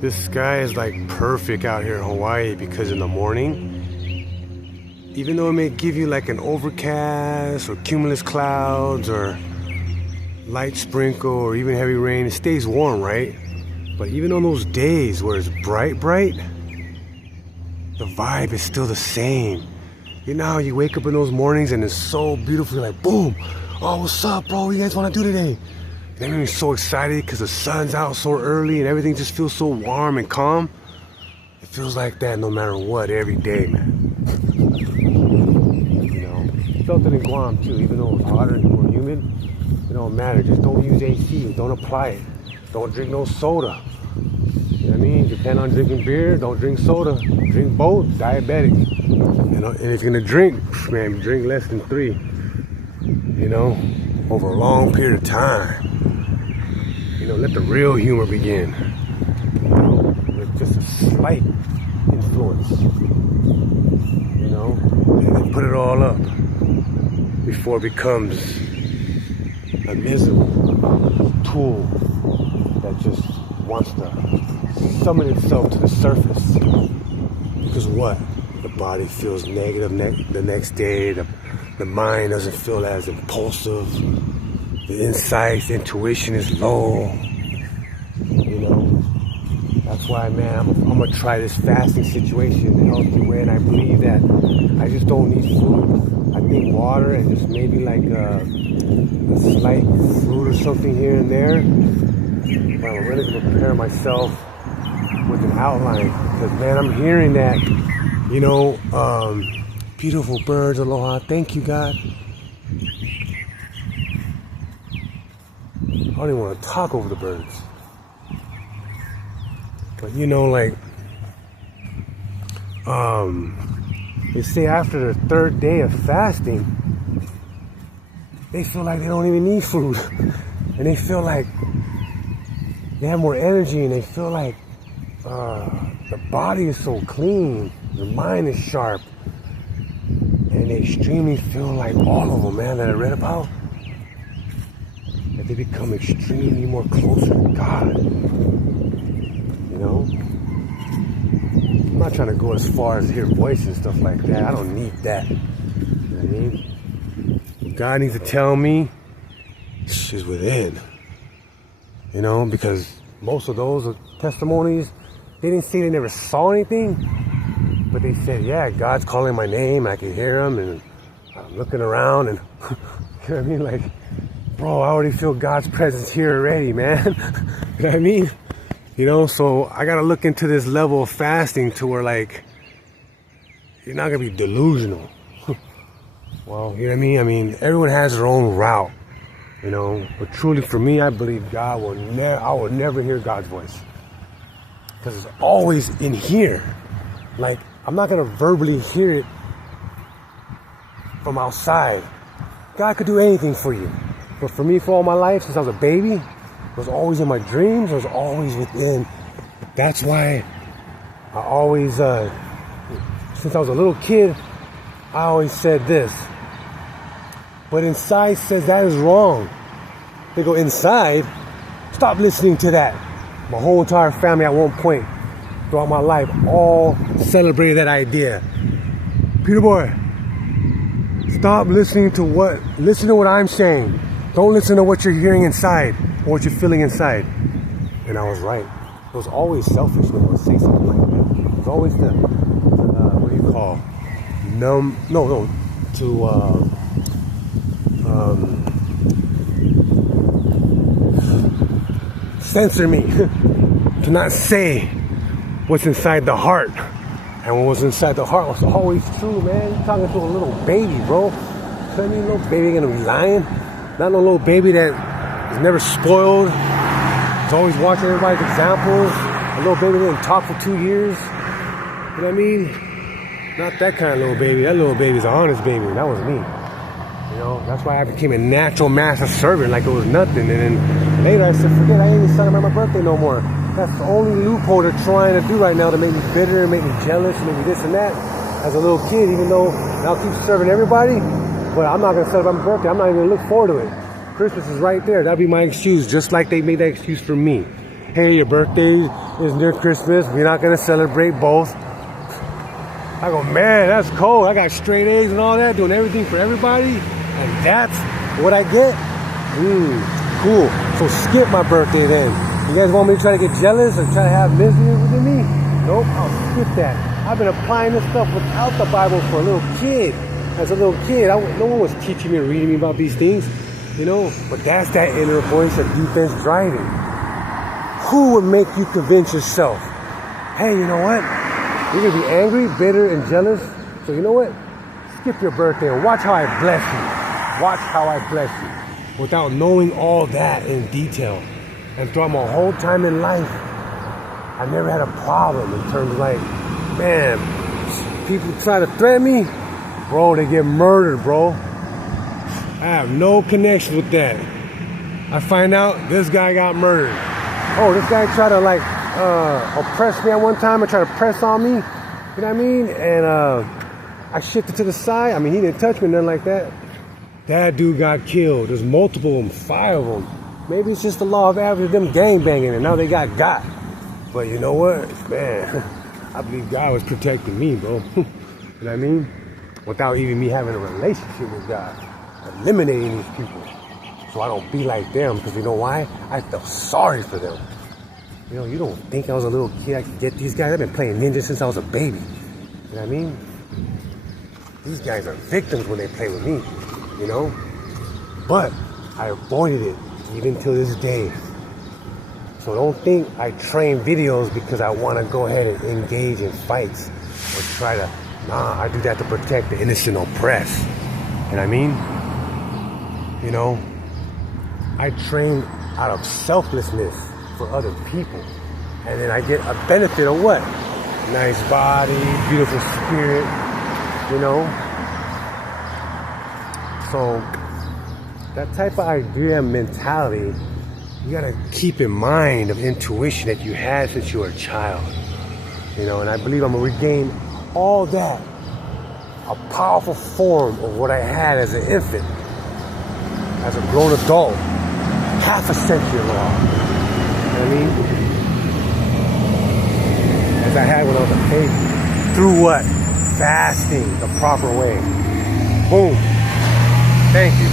This sky is like perfect out here in Hawaii because in the morning, even though it may give you like an overcast or cumulus clouds or light sprinkle or even heavy rain, it stays warm, right? But even on those days where it's bright, the vibe is still the same. You know how you wake up in those mornings and it's so beautiful, you're like, boom, oh, what's up, bro? What you guys want to do today? And then you're so excited because the sun's out so early and everything just feels so warm and calm. It feels like that no matter what, every day, man. You know, felt it in Guam too, even though it was hotter and more humid. It don't matter, just don't use AC, don't apply it. Don't drink no soda. You know what I mean? Depend on drinking beer, don't drink soda. Drink both, diabetic. You know, and if you're gonna drink, man, drink less than 3. You know, over a long period of time. You know, let the real humor begin. You know, with just a slight influence. You know, and then put it all up before it becomes a miserable tool that just wants to summon itself to the surface. Because what? The body feels negative the next day. The mind doesn't feel as impulsive. The insight, the intuition is low. You know, that's why, man, I'm gonna try this fasting situation the healthy way, and I believe that I just don't need food. I think water and just maybe like a slight fruit or something here and there. But I'm really gonna prepare myself with an outline because, man, I'm hearing that, you know, beautiful birds, aloha, thank you, God. I don't even want to talk over the birds. But you know, like, they say after the 3rd day of fasting, they feel like they don't even need food. And they feel like they have more energy and they feel like the body is so clean, the mind is sharp. And they extremely feel like all of them, man, that I read about, that they become extremely more closer to God. You know? I'm not trying to go as far as hear voices and stuff like that. I don't need that. You know what I mean? What God needs to tell me is within. You know, because most of those testimonies, they didn't say they never saw anything, but they said, yeah, God's calling my name, I can hear him, and I'm looking around, and you know what I mean? Like, bro, I already feel God's presence here already, man. You know what I mean? You know, so I gotta look into this level of fasting to where, like, you're not gonna be delusional. Well, you know what I mean? I mean, everyone has their own route, you know, but truly for me, I believe I will never hear God's voice. Because it's always in here. Like, I'm not gonna verbally hear it from outside. God could do anything for you. But for me, for all my life, since I was a baby, it was always in my dreams, it was always within. That's why I always, since I was a little kid, I always said this. But inside says that is wrong. They go, inside? Stop listening to that. My whole entire family at one point, throughout my life, all celebrated that idea. Peter boy, stop listening to what I'm saying. Don't listen to what you're hearing inside or what you're feeling inside. And I was right. It was always selfish when I would say something like that. It was always what do you call? Censor me. To not say what's inside the heart. And what was inside the heart was always true, man. You're talking to a little baby, bro. You know what I mean? Little baby gonna be lying. Not no little baby that is never spoiled. It's always watching everybody's examples. A little baby didn't talk for 2 years. You know what I mean? Not that kind of little baby. That little baby's an honest baby. That was me. You know, that's why I became a natural master servant like it was nothing. And then later I said, forget, I ain't even celebrate my birthday no more. That's the only loophole they're trying to do right now to make me bitter, make me jealous, make me this and that. As a little kid, even though I'll keep serving everybody, but I'm not going to celebrate my birthday. I'm not even going to look forward to it. Christmas is right there. That'll be my excuse, just like they made that excuse for me. hey, your birthday is near Christmas. We're not going to celebrate both. I go, man, that's cold. I got straight A's and all that, doing everything for everybody. And that's what I get? Cool. So skip my birthday then. You guys want me to try to get jealous and try to have misery with me? Nope, I'll skip that. I've been applying this stuff without the Bible for a little kid. As a little kid, no one was teaching me or reading me about these things, you know? But that's that inner voice of defense driving. Who would make you convince yourself, hey, you know what? You're going to be angry, bitter, and jealous. So you know what? Skip your birthday and watch how I bless you. Watch how I bless you. Without knowing all that in detail. And throughout my whole time in life, I never had a problem in terms of like, man, people try to threaten me, bro, they get murdered, bro. I have no connection with that. I find out this guy got murdered. Oh, this guy tried to like oppress me at one time and try to press on me. You know what I mean? And I shifted to the side. I mean, he didn't touch me, nothing like that. That dude got killed. There's multiple of them, 5 of them. Maybe it's just the law of averages, them gangbanging, and now they got. But you know what? Man, I believe God was protecting me, bro. You know what I mean? Without even me having a relationship with God. Eliminating these people. So I don't be like them, because you know why? I felt sorry for them. You know, you don't think I was a little kid, I could get these guys. I've been playing ninja since I was a baby. You know what I mean? These guys are victims when they play with me, you know? But I avoided it, even till this day. So don't think I train videos because I want to go ahead and engage in fights or try to, I do that to protect the innocent oppressed. You know what I mean? You know, I train out of selflessness for other people. And then I get a benefit of what? Nice body, beautiful spirit, you know? So that type of idea and mentality, you gotta keep in mind of intuition that you had since you were a child. You know, and I believe I'm gonna regain all that, a powerful form of what I had as an infant, as a grown adult, half a century long. You know what I mean? As I had when I was a baby. Through what? Fasting the proper way. Boom. Thank you.